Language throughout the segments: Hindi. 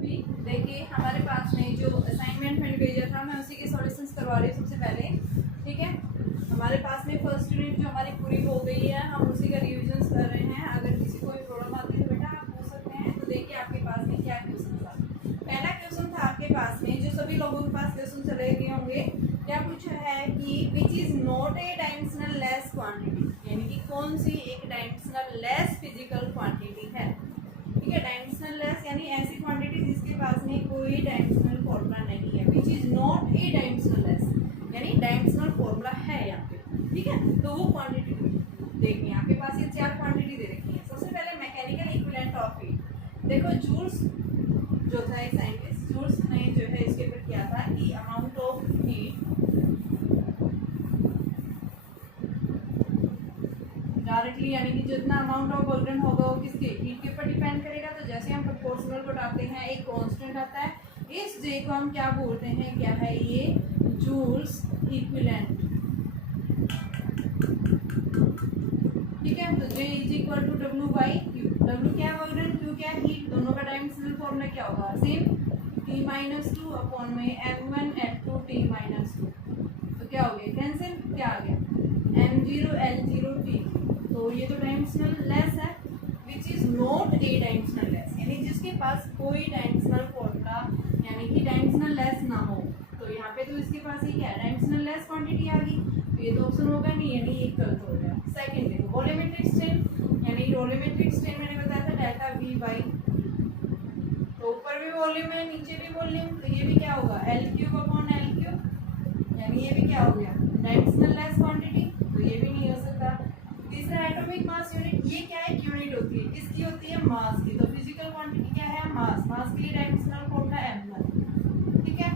भी देखिए हमारे पास में जो असाइनमेंट मैंने भेजा था मैं उसी के सॉल्यूशंस करवा रही हूँ सबसे पहले। ठीक है, हमारे पास में फर्स्ट यूनिट जो हमारी पूरी हो गई है, हम उसी का रिविजन कर रहे हैं। अगर किसी को भी प्रॉब्लम आती है तो बेटा आप पूछ सकते हैं। तो देखिए आपके पास में क्या क्वेश्चन था। पहला क्वेश्चन था आपके पास में, जो सभी लोगों के पास क्वेश्चन चले गए होंगे, क्या पूछा है कि which is not a dimensional less quantity, यानी कि कौन सी एक डायमेंशनल लेस फिजिकल क्वांटिटी है। ठीक है, डायमेंशनल लेस यानी ऐसी क्वांटिटी जिसके पास में कोई डायमेंशनल फॉर्मूला नहीं है। Which is not a dimensional less यानी डायमेंशनल फॉर्मूला है यहाँ पे। ठीक है, तो वो क्वांटिटी देखिए आपके पास ये 4 क्वांटिटी दे रखी है। सबसे पहले मैकेनिकल इक्विवेलेंट ऑफ हीट। देखो जूल्स जो था एक साइंटिस्ट जूल्स ने जो है इसके ऊपर किया था कि अमाउंट ऑफ हीट डायरेक्टली यानी कि जितना अमाउंट ऑफ वर्क होगा वो किसके हीट के ऊपर डिपेंड करेगा। तो जैसे हम प्रोपोर्शनल को डालते हैं एक कांस्टेंट आता है, इस जे को हम क्या बोलते हैं, क्या है ये जूल्स इक्विवेलेंट। ठीक है, तो J is equal to W by Q. W क्या है वर्क, क्यू क्या है हीट, दोनों का डायमेंशनल फॉर्मूला क्या होगा सेम, T-2 अपॉन में M1 L2 T-2। तो क्या हो गया कैंसिल, क्या आ गया M0 L0 T। तो ये तो डायमेंशनल लेस है। Which is not a dimensional less यानी जिसके पास कोई डायमेंशनल फॉर्मूला यानी कि डायमेंशनल लेस ना हो। तो यहाँ पे तो इसके पास ही क्या है डायमेंशनल लेस क्वांटिटी आ गई, तो ये तो ऑप्शन होगा नहीं, यानी ये गलत हो गया। सेकंड देखो वॉल्यूमेट्रिक स्ट्रेन, यानी वॉल्यूमेट्रिक स्ट्रेन मैंने बताया था डेल्टा V बाई, तो ऊपर भी वॉल्यूम है नीचे भी वॉल्यूम, तो ये भी क्या होगा L³ अपॉन L³, यानी ये भी क्या हो गया डायमेंशनल लेस क्वांटिटी, तो ये भी नहीं हो सकता। तीसरा एटॉमिक मास यूनिट, ये क्या एक यूनिट होती है, किसकी होती है मास की। तो फिजिकल क्वांटिटी क्या है मास, मास के लिए डायमेंशनल फॉर्मूला M1। ठीक है,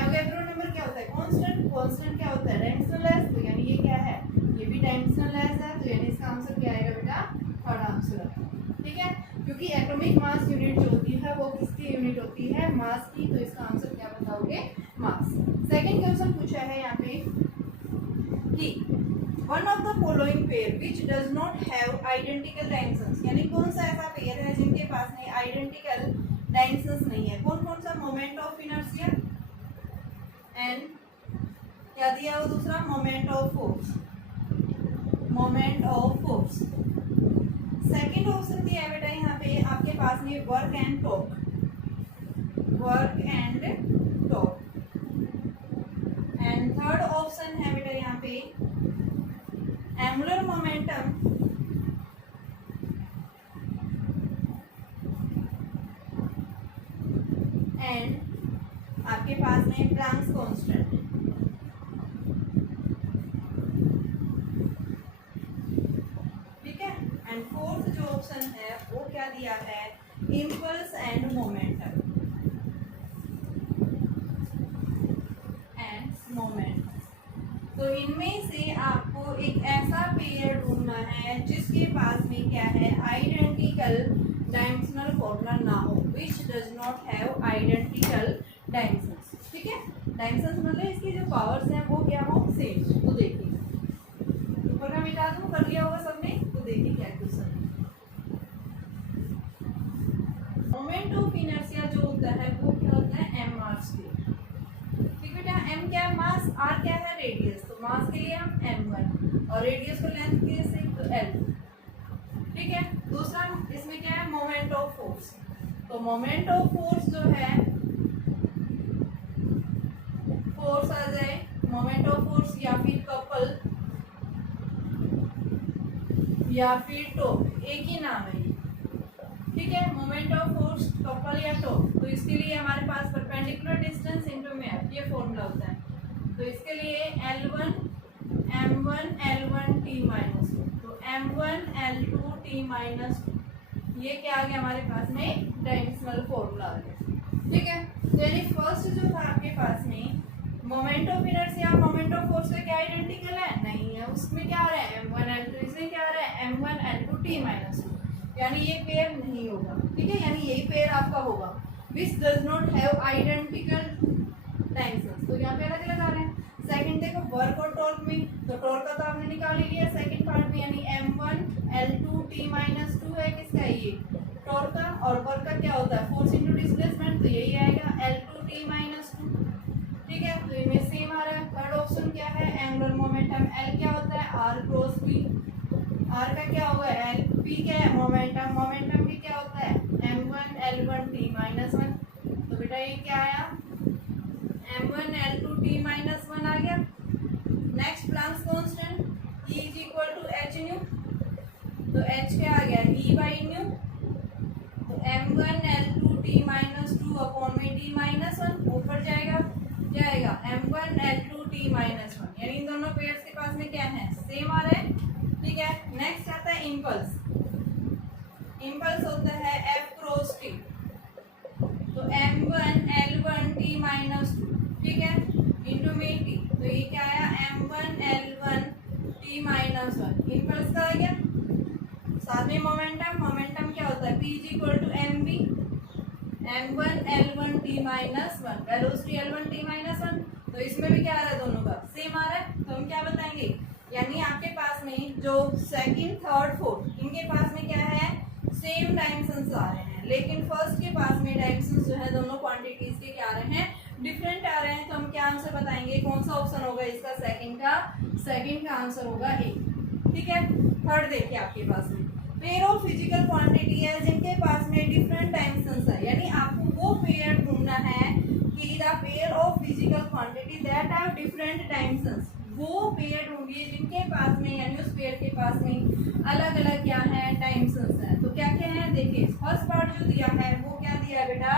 एवोगैड्रो नंबर क्या होता है कांस्टेंट, कांस्टेंट क्या होता है डायमेंशनल लेस, तो यानी ये क्या है ये भी डायमेंशनल लेस है, तो यानी इसका आंसर क्या आएगा बेटा थर्ड आंसर। ठीक है, क्योंकि एटॉमिक मास यूनिट जो होती है वो किसकी यूनिट होती है मास की, तो इसका आंसर क्या बताओगे मास। सेकंड क्वेश्चन पूछा है यहाँ पे कि one of the following pair which does not have identical dimensions, यानी कौन सा ऐसा पेयर है जिनके पास में आइडेंटिकल डायमेंशंस नहीं है। कौन कौन सा, मोमेंट ऑफ इनर्शिया एंड क्या दिया वो दूसरा moment of force, moment of force. Second option दिया है बेटा यहाँ पे आपके पास में work and torque, work and torque. And third option है बेटा यहाँ पे एंगुलर मोमेंटम एंड आपके पास में प्लैंक्स कांस्टेंट। ठीक है, एंड फोर्थ जो ऑप्शन है वो क्या दिया है impulse and momentum end moment. तो इनमें से आपको एक ऐसा पेयर ढूंढना है जिसके पास में क्या है आइडेंटिकल डायमेंशनल फॉर्मूला ना हो, which does not have identical dimensions. ठीक है, डायमेंशंस मतलब इसकी जो पावर्स हैं वो क्या हो सेम। तो देखिए ऊपर का मिटा दूं, कर लिया होगा सबने, तो देखिए क्या क्वेश्चन है। मोमेंट ऑफ इनर्शिया जो होता है वो क्या होता है mr²। ठीक बेटा, m क्या है मास, r क्या है रेडियस, तो मास के लिए हम m1 और रेडियस को लेंथ के से तो l। ठीक है, दूसरा इसमें क्या है मोमेंट ऑफ फोर्स, तो मोमेंट ऑफ फोर्स जो है फोर्स आ जाए मोमेंट ऑफ फोर्स या फिर कपल या फिर टॉर्क, एक ही नाम है ये। ठीक है, मोमेंट ऑफ फोर्स कपल या टॉर्क, तो इसके लिए हमारे पास परपेंडिकुलर डिस्टेंस इनटू में ये फॉर्मूला होता है। तो इसके लिए L1 M1 L1 T-2, तो M1 L2 T-2, ये क्या आ गया हमारे पास में डायमेंशनल फॉर्मूला आ गया। ठीक है, तो यानी फर्स्ट जो था आपके पास में moment of inertia moment of force का क्या आइडेंटिकल है नहीं है, उसमें क्या आ रहा है M1 L2, इसमें क्या आ रहा है M1 L2 T-2, यानी ये पेयर नहीं होगा। ठीक है, यानी यही पेयर आपका होगा which does not have identical dimensions, तो यहाँ पे अलग अलग आ रहे हैं। सेकंड देखो वर्क और टॉर्क में, तो टॉर्क का तो आपने निकाल ही लिया सेकंड पार्ट में, यानी M1 L2 T-2 है किसका ये टॉर्क का, और वर्क का क्या होता है फोर्स इनटू डिस्प्लेसमेंट, तो टी माइनस वन। तो बेटा ये क्या आया, m1L2t-1 आ गया। Next Planck's constant E is equal to H nu, तो h क्या आ गया, E बाई न्यू। तो m1L2t-2 अपॉन में t-1 ऊपर जाएगा, क्या आएगा m1L2t-1, यानी इन दोनों पेयर्स के पास में क्या है, सेम आ रहा है। ठीक है, नेक्स्ट आता है इम्पल्स। इम्पल्स होता है f क्रॉस t, तो m1L1t-2, ठीक है, इंटू में t, तो ये क्या आया m1L1t-1, इम्पल्स का आ गया। साथ में मोमेंटम, मोमेंटम क्या होता है p is equal to mv, m1L1t-1, velocity L1t-1, तो इसमें भी क्या आ रहा है, दोनों का सेम आ रहा है। तो हम क्या बताएंगे, यानी आपके पास में जो सेकंड, थर्ड, फोर्थ, इनके पास में क्या है, सेम डायमेंशंस आ रहे हैं, लेकिन फर्स्ट के पास में डायमेंशंस जो है दोनों क्वांटिटीज के क्या आ रहे हैं, डिफरेंट आ रहे हैं। तो हम क्या आंसर बताएंगे, कौन सा ऑप्शन होगा इसका, सेकंड का आंसर होगा ए। ठीक है, थर्ड देखिए आपके पास में पेयर ऑफ फिजिकल क्वांटिटी है जिनके पास में डिफरेंट डायमेंशंस है, यानी आपको वो पेयर ढूंढना है कि the pair of physical quantity that have different dimensions, वो पेयर ढूंढिए जिनके पास में, यानी उस पेयर के पास में अलग अलग क्या है, डायमेंशंस है। तो क्या क्या है देखिए, फर्स्ट पार्ट जो दिया है वो क्या दिया बेटा,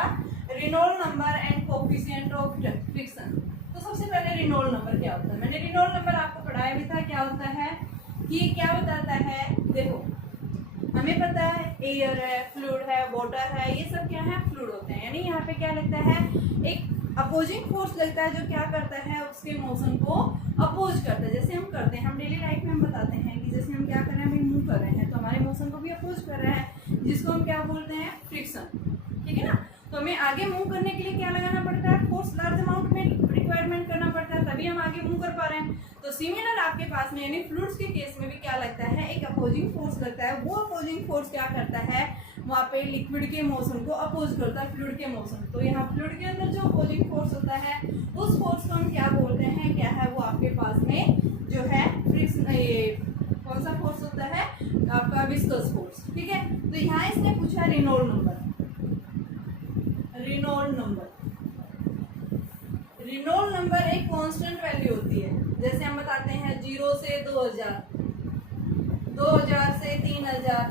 Reynold number and coefficient of friction. तो सबसे पहले रेनॉल्ड नंबर क्या होता है, मैंने रेनॉल्ड नंबर आपको पढ़ाया भी था, क्या होता है कि क्या बताता है, देखो हमें पता है एयर है, फ्लूइड है, वाटर है, ये सब क्या है, फ्लूइड होते हैं, यानी यहाँ पे क्या लगता है, एक अपोजिंग फोर्स लगता है जो क्या करता है, उसके मोशन को अपोज करता है। जैसे हम करते हैं, हम डेली लाइफ में हम बताते हैं कि जैसे हम क्या कर रहे हैं, हम मूव कर रहे हैं तो हमारे मोशन को भी अपोज कर रहा है, जिसको हम क्या बोलते हैं, फ्रिक्शन। ठीक है ना, तो हमें आगे मूव करने के लिए क्या लगाना पड़ता है, फोर्स लार्ज अमाउंट में रिक्वायरमेंट करना पड़ता है, तभी हम आगे मूव कर पा रहे हैं। तो सिमिलर आपके पास में, यानी फ्लूइड्स के केस में भी क्या लगता है, एक अपोजिंग फोर्स लगता है। वो अपोजिंग फोर्स क्या करता है, वहाँ पे लिक्विड के मोशन को अपोज करता है फ्लूइड के मोशन। तो यहाँ फ्लूइड के अंदर जो अपोजिंग फोर्स होता है, उस फोर्स को हम क्या बोलते हैं, क्या है वो आपके पास में जो है फ्रिक्शन, ये कौन सा फोर्स होता है, आपका विस्कस फोर्स। ठीक है, तो यहाँ इसने पूछा रेनॉल्ड नंबर। रेनॉल्ड नंबर एक कांस्टेंट वैल्यू होती है, जैसे हम बताते हैं 0 से 2000, 2000 से 3000,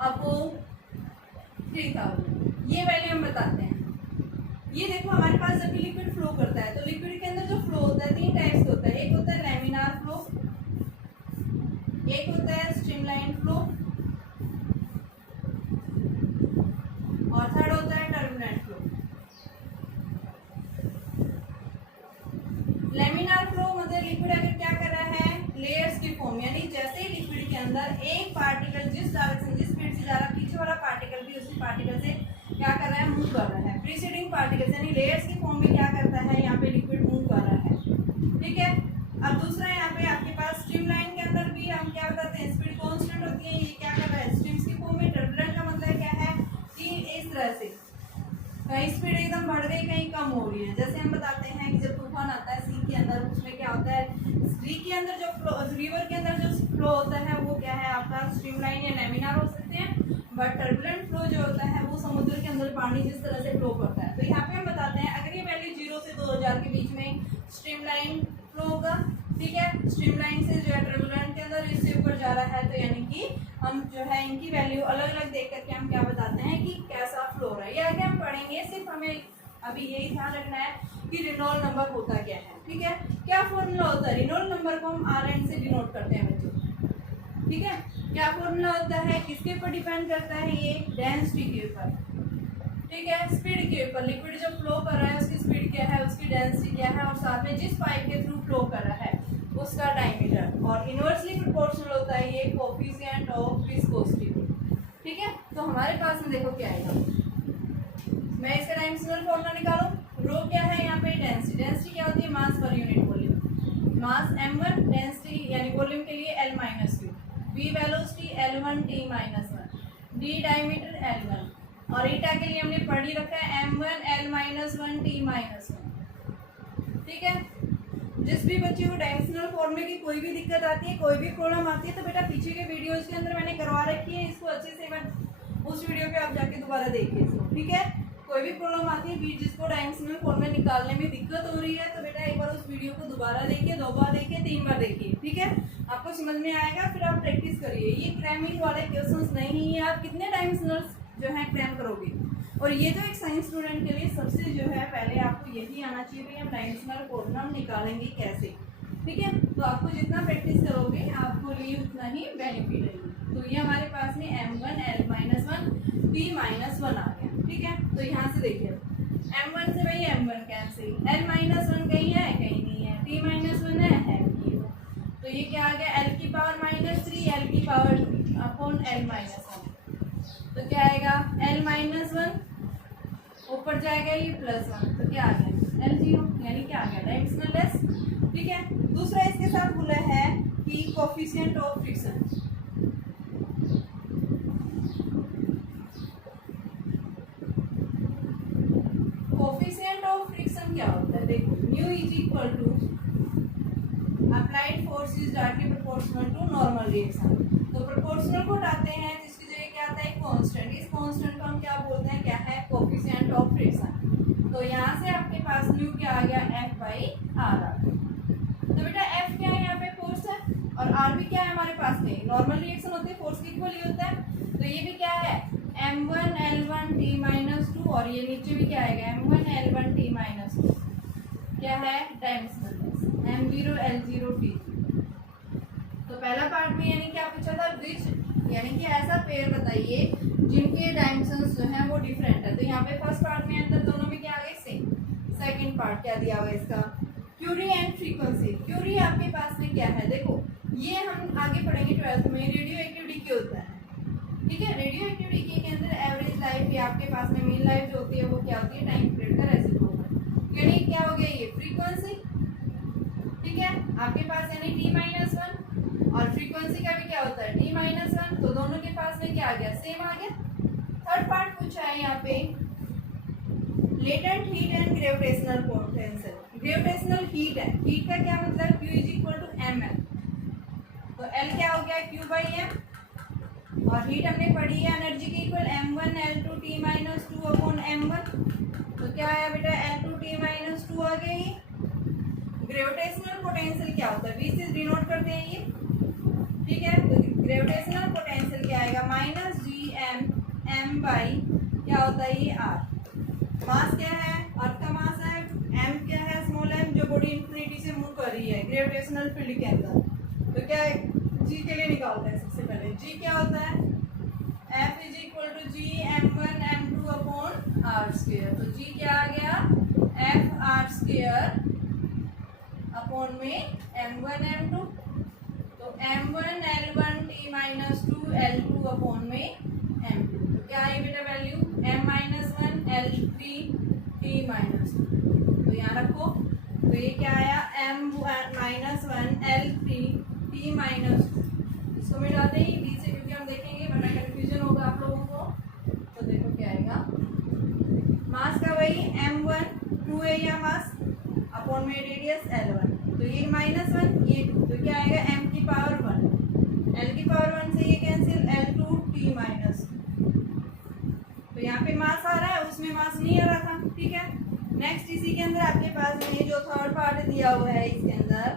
अपो 3000, ये वैल्यू हम बताते हैं। ये देखो हमारे पास जब भी लिक्विड फ्लो करता है, तो लिक्विड के अंदर जो फ्लो होता है 3 टाइप्स का होता है, एक होता है लैमिनार फ्लो, एक होता है स्ट्रीमलाइन फ्लो, और थर्ड होता है टर्बुलेंट फ्लो। लैमिनार फ्लो मतलब लिक्विड अगर क्या कर रहा है, लेयर्स की फॉर्म, यानी जैसे लिक्विड के अंदर एक पार्टिकल जिस डायरेक्शन, जिस स्पीड से जा रहा है, पीछे वाला पार्टिकल भी उसी पार्टिकल से क्या कर रहा है, मूव कर रहा है। प्रीसीडिंग पार्टिकल्स यानी लेयर्स की फॉर्म में क्या करता है, यहाँ पे लिक्विड मूव कर रहा है। ठीक है, अब दूसरा यहाँ पे आपके पास स्ट्रीमलाइन के अंदर भी हम क्या बताते हैं, स्पीड कांस्टेंट होती है, ये क्या कर रहा है, स्ट्रीम्स की फॉर्म में। टर्बुलेंट का मतलब क्या है कि इस तरह से कहीं स्पीड एकदम बढ़ गई, कहीं कम हो रही है। जैसे हम बताते हैं कि जब तूफान आता है सी के अंदर, उसमें क्या होता है, सी के अंदर जो फ्लो, रिवर के अंदर जो फ्लो होता है वो क्या है आपका स्ट्रीमलाइन या लैमिनार हो सकते हैं, बट टर्बुलेंट फ्लो जो होता है वो समुद्र के अंदर पानी जिस तरह से फ्लो करता है। तो यहाँ पे हम बताते हैं अगर ये वैल्यू 0 से 2000 के बीच में स्ट्रीमलाइन फ्लो होगा। ठीक है, स्ट्रीमलाइन से जो है टर्बुलेंट के अंदर इससे ऊपर जा रहा है, तो यानी कि हम जो है इनकी वैल्यू अलग अलग देख करके हम क्या बताते हैं कि कैसा फ्लो हो रहा है। ये आगे हम पढ़ेंगे, सिर्फ हमें अभी यही ध्यान रखना है कि रेनॉल्ड नंबर होता क्या है। ठीक है, क्या फॉर्मूला होता है, रेनॉल्ड नंबर को हम RN से डिनोट करते हैं बच्चों। ठीक है, क्या फॉर्मूला होता है, किसके ऊपर डिपेंड करता है, ये डेंसिटी के ऊपर। ठीक है, स्पीड के ऊपर, लिक्विड जो फ्लो कर रहा है उसकी स्पीड क्या है, उसकी डेंसिटी क्या है, और साथ में जिस पाइप के थ्रू फ्लो कर रहा है उसका डायमीटर, और इनवर्सली प्रोपोर्शनल होता है ये कोएफिशिएंट ऑफ विस्कोसिटी। ठीक है, तो हमारे पास में देखो क्या आएगा, मैं इसका डायमेंशनल फॉर्मूला निकालूं। रो क्या है यहाँ पे, डेंसिटी। डेंसिटी क्या होती है, मास पर यूनिट वॉल्यूम, मास m1, डेंसिटी यानी वॉल्यूम के लिए L - Q, v velocity L1t-1, d diameter L1, और ईटा के लिए हमने पढ़ ही रखा है m1L-1t-1। ठीक है, जिस भी बच्चे को डायमेंशनल फॉर्मूले की कोई भी दिक्कत आती है, कोई भी प्रॉब्लम आती है, तो बेटा पीछे के वीडियोज के अंदर मैंने करवा रखी है, इसको अच्छे से मैं उस वीडियो पे आप जाके दोबारा देखिए इसको। ठीक है। भी प्रॉब्लम आती है बीट जिसको डायमेंशनल फॉर्म में निकालने में दिक्कत हो रही है तो बेटा एक बार उस वीडियो को दोबारा देखिए, 2 बार देखिए, 3 बार देखिए, ठीक है, आपको समझ में आएगा। फिर आप प्रैक्टिस करिए। ये क्रैमिंग वाले क्वेश्चंस नहीं है, आप कितने डायमेंशनल जो है क्रैम करोगे। और ये तो एक साइंस स्टूडेंट के लिए सबसे जो है पहले आपको यही आना चाहिए भाई हम डायमेंशनल फॉर्मूला निकालेंगे कैसे, ठीक है। तो आपको जितना प्रैक्टिस करोगे आपको लिए उतना ही बेनिफिट है। तो ये हमारे पास में m1 l-1 t-1 आ गया, ठीक है। तो यहाँ से देखिए m1 से भाई m1 कैंसिल, l-1 कहीं है, कहीं नहीं है, t-1 है भी। तो ये क्या आ गया l की पावर -3 l की पावर अपॉन l-1। तो क्या आएगा l-1 ऊपर जाएगा ये +1, तो क्या आ गया l0, यानी क्या आ गया डायमेंशनलेस, ठीक है। दूसरा इसके साथ बोला है कि coefficient of friction. Coefficient of friction क्या होता है, देखो nu is equal to applied force is directly proportional to normal reaction. तो प्रोपोर्शनल को हटाते हैं जिसकी जगह क्या आता है कांस्टेंट। इस कांस्टेंट को हम क्या बोलते हैं, क्या है कोफिशिएंट ऑफ फ्रिक्शन। तो यहाँ से आपके पास न्यू क्या आ गया F/R आ गया। तो बेटा F क्या है, यहाँ पे फोर्स है, और R भी क्या है हमारे पास में नॉर्मल रिएक्शन होती है, फोर्स की इक्वल ही होता है। तो ये भी क्या है m1 l1 t-2, और ये नीचे भी क्या आएगा m1 l1 t-2, क्या है डायमेंशनलेस m0 l0 t। तो पहला पार्ट में यानी क्या पूछा था ब्रिज, यानी कि ऐसा पेयर बताइए जिनके डायमेंशंस जो हैं वो डिफरेंट है। तो यहाँ पे फर्स्ट पार्ट में अंदर दोनों में क्या आ गए सेम। सेकंड पार्ट क्या दिया हुआ है इसका, क्यूरी एंड फ्रीक्वेंसी। क्यूरी आपके पास में क्या है, देखो ये हम आगे पढ़ेंगे 12th में, रेडियो एक्टिविटी क्या होता है, ठीक है। रेडियो एक्टिविटी के अंदर एवरेज लाइफ या आपके पास में मीन लाइफ जो होती है वो क्या होती है टाइम पीरियड का रेसिप्रोकल, यानी क्या हो गया ये फ्रीक्वेंसी, ठीक है। आपके पास यानी t-1 और फ्रीक्वेंसी का भी क्या होता है t-1, तो दोनों के पास में क्या आ गया सेम आ गया। थर्ड पार्ट पूछा है यहाँ पे latent heat and gravitational potential. Gravitational heat है, हीट का क्या मतलब Q = ml, तो L क्या हो गया Q/m, और हीट हमने पढ़ी है एनर्जी के equal m1 l2 t-2 upon m1। तो क्या आया बेटा l2 t-2 आ गया। ये ग्रेविटेशनल पोटेंशियल क्या होता है, V से डिनोट करते हैं ये, ठीक है। तो ग्रेविटेशनल पोटेंशियल क्या आएगा -gm क्या होता है ये r। मास क्या है, अर्थ का मास है, m क्या है स्मॉल m, जो बॉडी इंफिनिटी से मूव कर रही है ग्रेविटेशनल फील्ड के अंदर। तो क्या है g के लिए निकालते हैं सबसे पहले। g क्या होता है F = gm1 m2 upon r²। तो g क्या आ गया F(r²) अपॉन में m1 m2। तो m1 l1 t-2 l2 upon में m2। तो क्या है बेटा वैल्यू m-1 l3 t-2। तो यहाँ रखो, तो ये क्या आया m-1 l3 t-2। इसको मिटाते ही b से, क्योंकि हम देखेंगे वरना कंफ्यूजन होगा आप लोगों को। तो देखो क्या आएगा, मास का वही m1 2 है या मास अपॉन में रेडियस l1। तो ये -1 ये 2, तो क्या आएगा m की पावर 1, l की पावर 1 से ये कैंसिल l2 t-2। तो यहाँ पे मास आ रहा है, उसमें मास नहीं आ रहा था, ठीक है। नेक्स्ट इसी के अंदर आपके पास में जो थर्ड पार्ट दिया हुआ है इसके अंदर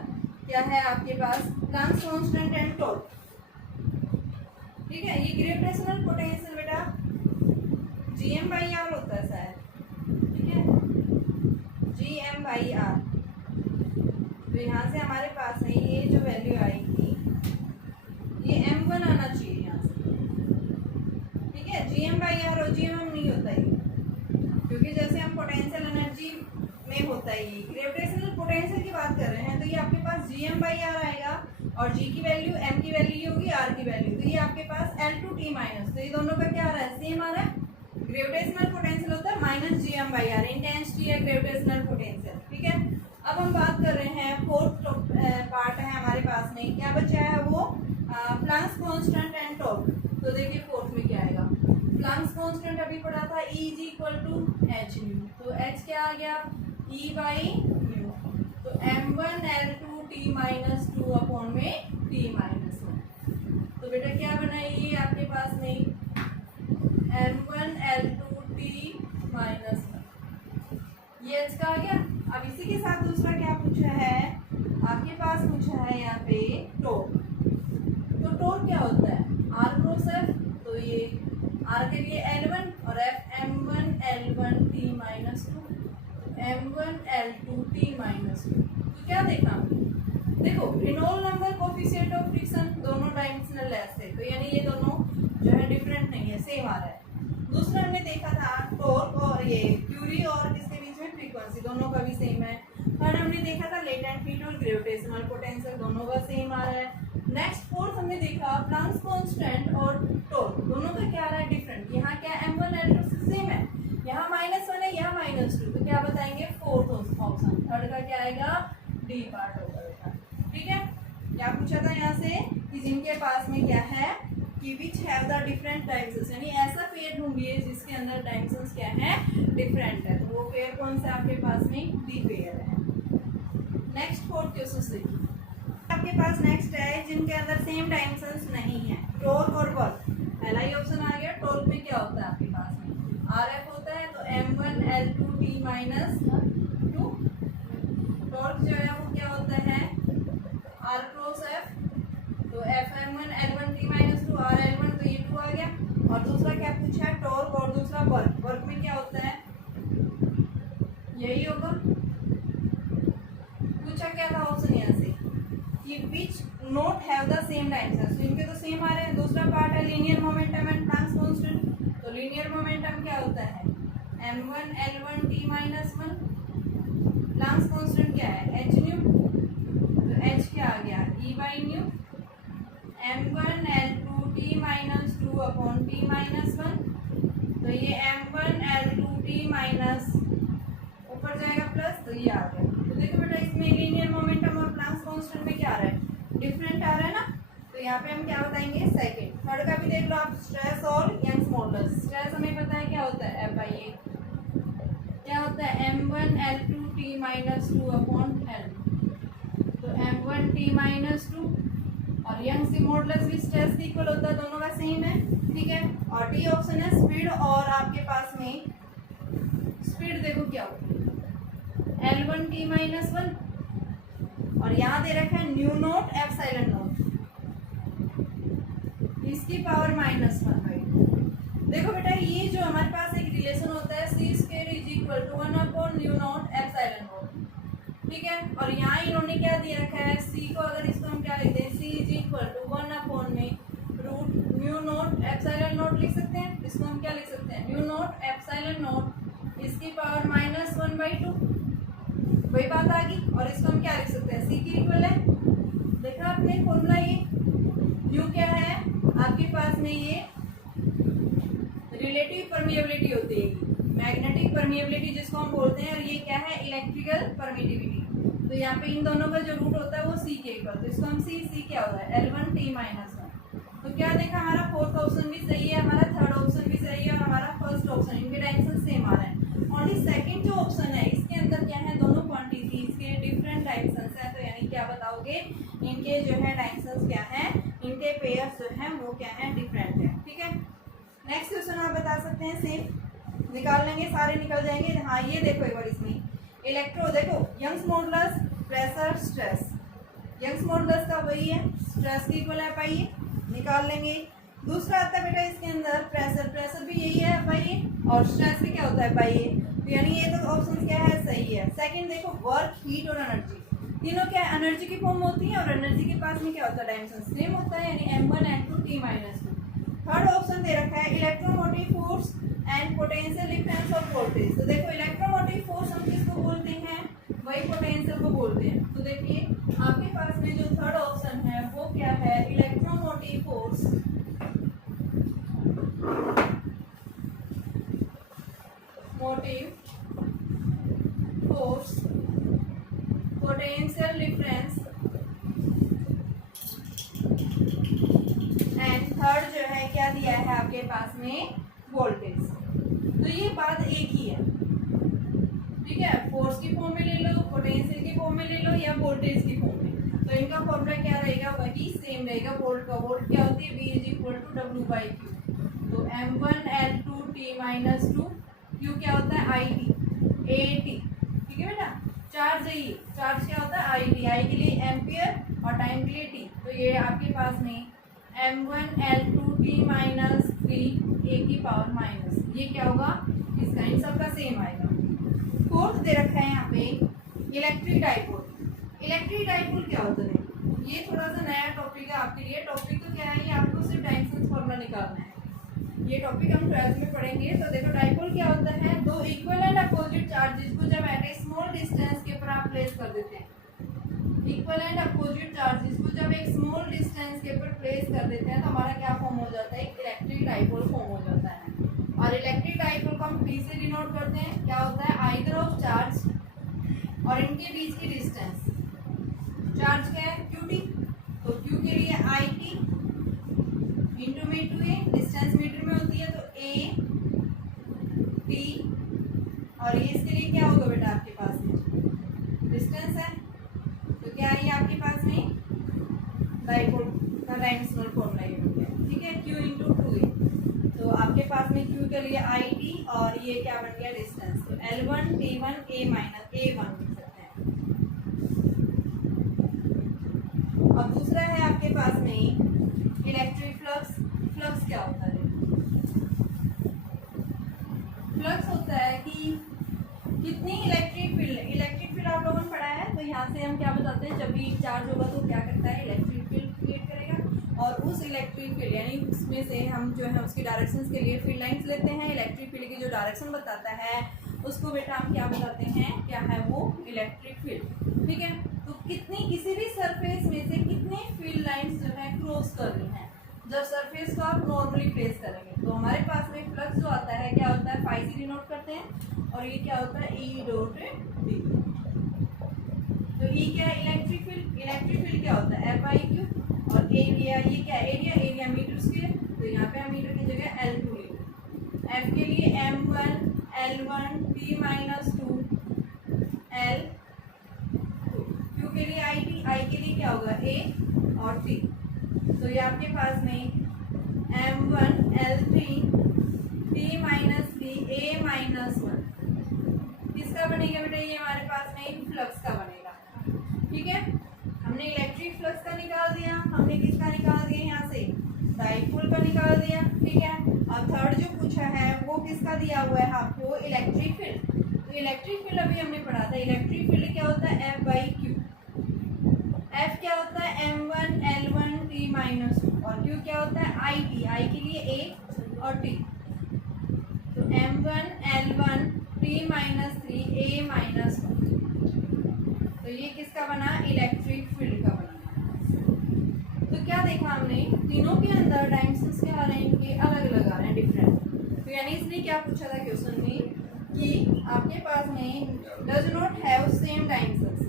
क्या है आपके पास प्लांक्स कांस्टेंट एंड टॉर्क, ठीक है। ये ग्रेविटेशनल पोटेंशियल बेटा gm/r होता है शायद, ठीक है gm/r। तो यहाँ से हमारे पास है ये जो वैल्यू आएगी ये m1 आना चाहिए यहाँ से, ठीक है। gm/r और gm नहीं होता है, क्योंकि जैसे हम पोटेंशियल एनर्जी में होता है ये ग्रेविटेशनल पोटेंशियल की बात कर रहे हैं, तो ये आपके पास gm/r आएगा, और g की वैल्यू m की वैल्यू ये होगी r की वैल्यू, तो ये आपके पास l2 t-। तो ये दोनों का क्या आ रहा है सेम आ रहा है। ग्रेविटेशनल पोटेंशियल होता है -gm/r, इंटेंसिटी है ग्रेविटेशनल पोटेंशियल, ठीक है। अब हम बात कर रहे हैं फोर्थ पार्ट है हमारे पास में, क्या बचा है वो प्लांक्स कांस्टेंट एंड टॉर्क। तो देखिए फोर्थ में क्या आएगा, प्लांक्स कांस्टेंट अभी पढ़ा था E = hν। तो h क्या आ गया E/μ। तो m1 l2 t-2 अपॉन में t-1। तो बेटा क्या बना ये आपके पास में m1 l2 t-1 ये h का आ गया। अब इसी के साथ दूसरा क्या पूछा है आपके पास, पूछा है यहाँ पे टोर। तो टोर क्या होता है, r क्रॉस f, तो ये r के लिए L1 और f m1 L1 t minus 2 m1 L2 t minus 2। तो क्या देखा हमने, देखो Reynold number coefficient of friction दोनों डायमेंशनल है, तो यानी ये दोनों जो है डिफरेंट नहीं है, सेम आ रहा है। दूसरा हमने देखा था टॉर्क और ये क्यूरी और किसके बीच में फ्रीक्वेंसी, दोनों का भी सेम है। थर्ड हमने देखा था लेटेंट हीट और ग्रेविटेशनल पोटेंशियल, दोनों का सेम आ रहा है। नेक्स्ट फोर्थ हमने देखा प्लैंक्स कांस्टेंट और टॉर्क, दोनों का क्या आ रहा है डिफरेंट। यहाँ क्या m1 L2 सेम है, यहाँ -1 है, यहाँ -2, तो क्या बताएंगे फोर्थ ऑप्शन। थर्ड का क्या आएगा, डी पार्ट होगा बेटा। ठीक है, क्या पूछा था यहाँ से कि जिनके पास में क्या है कि which have the different dimensions, यानी ऐसा पेयर ढूंढिए जिसके अंदर डायमेंशंस क्या है डिफरेंट है। तो वो पेयर कौन सा आपके पास में, डी पेयर है। नेक्स्ट फोर्थ क्वेश्चन देखिए आपके पास। नेक्स्ट है जिनके अंदर सेम डायमेंशंस नहीं है, टॉर्क और वर्क। पहला ही ऑप्शन आ गया, टॉर्क में क्या होता है आपके पास में RF होता है, तो m1 L2 t minus 2। Torque जो है वो क्या होता है r क्रॉस f, तो f m1 L1 t minus 2 r L1, तो ये 2 आ गया। और दूसरा क्या पूछा है टॉर्क और दूसरा वर्क। वर्क में क्या होता है, यही होगा। पूछा क्या था ऑप्शन यहाँ से कि which not have the same dimensions, तो इनके तो सेम आ रहे हैं। दूसरा पार्ट है linear momentum and Planck's constant, तो लीनियर मोमेंटम क्या होता है m1 L1 t minus 1, Planck's constant क्या है h न्यू, तो h क्या आ गया e by new, m1 L2 t minus 2 upon t minus 1, तो ये m1 L2 t माइनस ऊपर जाएगा प्लस, तो ये आ गया। तो देखो बेटा इसमें लीनियर मोमेंटम और प्लैंक्स कांस्टेंट में क्या आ रहा है डिफरेंट आ रहा है ना, तो यहाँ पे हम क्या बताएंगे सेकंड। थर्ड का भी देख लो आप, स्ट्रेस और यंग्स मॉडुलस। स्ट्रेस हमें पता है क्या होता है F/A, क्या होता है m1 L2 t minus 2 upon L, तो m1 t माइनस 2। और यंग्स मॉडुलस भी स्ट्रेस के इक्वल होता है, दोनों का सेम है। ठीक है, और डी ऑप्शन है स्पीड, और आपके पास में स्पीड देखो क्या होती है L1 t माइनस 1, और यहाँ दे रखा है न्यू नोट एप्सिलॉन नोट, इसकी पावर -1 भाई। देखो बेटा ये जो हमारे पास एक रिलेशन होता है c square is equal to 1 upon nu note epsilon naught. ठीक है, और यहाँ इन्होंने क्या दे रखा है c को, अगर इसको हम क्या लिखते हैं c is equal to 1 upon में root mu note epsilon nought लिख सकते हैं। इसको हम क्या लिख सकते हैं न्यू नोट एप्सिलॉन नोट इसकी पावर -1/2, वही बात आ गई। और इसको हम क्या लिख सकते हैं c की इक्वल है, देखा आपने फॉर्मूला। ये u क्या है आपके पास में, ये रिलेटिव परमिएबिलिटी होती है, मैग्नेटिक परमिएबिलिटी जिसको हम बोलते हैं, और ये क्या है इलेक्ट्रिकल परमिटिविटी। तो यहाँ पे इन दोनों का जो रूट होता है वो c के इक्वल, तो इसको हम c क्या होता है L1 t माइनस 1। तो क्या देखा हमारा फोर्थ ऑप्शन भी सही है, हमारा थर्ड ऑप्शन भी सही है, और हमारा फर्स्ट ऑप्शन, इनके डायमेंशन सेम आ रहे हैं। ओनली सेकंड जो ऑप्शन है इसके अंदर क्या है, दोनों क्वांटिटीज के डिफरेंट डायमेंशंस है, तो यानी क्या बताओगे इनके जो है डायमेंशंस क्या है, इनके पेयर्स जो है वो क्या है डिफरेंट है। ठीक है, नेक्स्ट क्वेश्चन आप बता सकते हैं, सेम निकाल लेंगे, सारे निकल जाएंगे। हाँ ये देखो एक बार इसमें इलेक्ट्रो, देखो Young's modulus pressure stress, Young's modulus का वही है स्ट्रेस की इक्वल है पाइए, निकाल लेंगे। दूसरा आता है बेटा इसके अंदर प्रेशर, प्रेशर भी यही है पाइए, और स्ट्रेस भी क्या होता है पाइए, तो यानी ये तो ऑप्शन क्या है सही है। सेकंड देखो वर्क हीट और एनर्जी, तीनों क्या एनर्जी की फॉर्म होती है, और एनर्जी के पास में क्या होता है डायमेंशन सेम होता है, यानी m1 L2 t minus 2। Third option दे रखा है electromotive force and potential difference of voltage. तो देखो इलेक्ट्रोमोटिव फोर्स हम किसको बोलते हैं, वही पोटेंशियल को बोलते हैं। तो देखिए आपके पास में जो थर्ड ऑप्शन है वो क्या है electromotive force potential difference and third जो है क्या दिया है आपके पास में वोल्टेज। तो ये बात एक ही है, ठीक है, फोर्स की फॉर्म में ले लो, पोटेंशियल की फॉर्म में ले लो, या वोल्टेज की फॉर्म में, तो इनका फॉर्मूला क्या रहेगा वही सेम रहेगा। वोल्ट का वोल्ट क्या होती है V is equal to W/Q, तो m1 L2 t minus 2, Q क्या होता है IT AT, ठीक है बेटा। चार्ज है ये, चार्ज क्या होता है आई टी, आई के लिए एम्पियर और टाइम के लिए टी। तो ये आपके पास में m1L2t माइनस 3 a की पावर माइनस, ये क्या होगा इसका, इन सबका सेम आएगा। फोर्थ दे रखा है यहाँ पे इलेक्ट्रिक डाइपोल। इलेक्ट्रिक डाइपोल क्या होता है, ये थोड़ा सा नया टॉपिक है आपके लिए। टॉपिक तो क्या है, ये आपको सिर्फ डायरेक्शंस फॉर्मूला निकालना है। ये टॉपिक हम 12th में पढ़ेंगे। तो देखो डाइपोल क्या होता है, दो इक्वल एंड अपोजिट चार्जेस को जब एट ए स्मॉल डिस्टेंस के ऊपर आप प्लेस कर देते हैं, इक्वल एंड अपोजिट चार्जेस को जब एक स्मॉल डिस्टेंस के ऊपर प्लेस कर देते हैं तो हमारा क्या फॉर्म हो जाता है, एक इलेक्ट्रिक डाइपोल फॉर्म हो जाता है। और इलेक्ट्रिक डाइपोल को हम P से डिनोट करते हैं, क्या होता है आइदर ऑफ चार्ज और इनके बीच की डिस्टेंस। चार्ज क्या है QT, तो Q के लिए IT इंटू में 2a, डिस्टेंस मीटर में होती है तो A T, और ये इसके लिए क्या होगा बेटा आपके पास में डिस्टेंस है, तो क्या है ये आपके पास में डाइपोल का डायमेंशनल फॉर्मूला ये हो गया। ठीक है, Q इंटू 2a, तो आपके पास में Q के लिए IT और ये क्या बन गया डिस्टेंस, तो L1 T1 A minus A1 लिख सकते हैं। अब दूसरा है आपके पास में इलेक्ट्रिक फ्लक्स। फ्लक्स क्या होता है, फ्लक्स होता है कि कितनी इलेक्ट्रिक फील्ड, इलेक्ट्रिक फील्ड आप लोगों ने पढ़ा है। तो यहाँ से हम क्या बताते हैं, जब भी चार्ज होगा तो क्या करता है इलेक्ट्रिक फील्ड क्रिएट करेगा, और उस इलेक्ट्रिक फील्ड यानी उसमें से हम जो है उसकी डायरेक्शंस के लिए फील्ड लाइंस लेते हैं। इलेक्ट्रिक फील्ड की जो डायरेक्शन बताता है उसको बेटा हम क्या बताते हैं, क्या है वो इलेक्ट्रिक फील्ड। ठीक है, तो कितनी किसी भी सरफेस में से कितनी फील्ड लाइंस जो है क्रॉस कर रही हैं जब सरफेस को आप नॉर्मली प्लेस करेंगे, तो हमारे पास में फ्लक्स जो आता है क्या होता है फाई से डिनोट करते हैं, और ये क्या होता है E डॉट D। तो E क्या है इलेक्ट्रिक फील्ड, इलेक्ट्रिक फील्ड क्या होता है F/Q, और एरिया ये क्या है एरिया, एरिया मीटर स्क्वायर, तो यहाँ पे हम मीटर की जगह L2 लेंगे। F के लिए M1 L1 T minus 2 L2, Q के लिए IT, I के लिए क्या होगा A और T, तो ये आपके पास में M1 L3 T minus B A minus 1 किसका बनेगा बेटा, ये हमारे पास में फ्लक्स का बनेगा। ठीक है, हमने इलेक्ट्रिक फ्लक्स का निकाल दिया, हमने किसका निकाल दिया यहाँ से डाइपोल का निकाल दिया। ठीक है, और थर्ड जो पूछा है वो किसका दिया हुआ है आपको इलेक्ट्रिक फील्ड। तो इलेक्ट्रिक फील्ड अभी हमने पढ़ा था, इलेक्ट्रिक फील्ड क्या होता है F/Q। F क्या होता है M1 L1 T माइनस 2, और Q क्या होता है IT, I के लिए A और T, तो M1 L1 T minus 3 A minus 1, तो ये किसका बना इलेक्ट्रिक फील्ड का बना। तो क्या देखा हमने, तीनों के अंदर डायमेंशंस क्या आ रहे हैं, इनके अलग अलग आ रहे हैं डिफरेंट। तो यानी इसने क्या पूछा था क्वेश्चन में कि आपके पास में does not have same dimensions,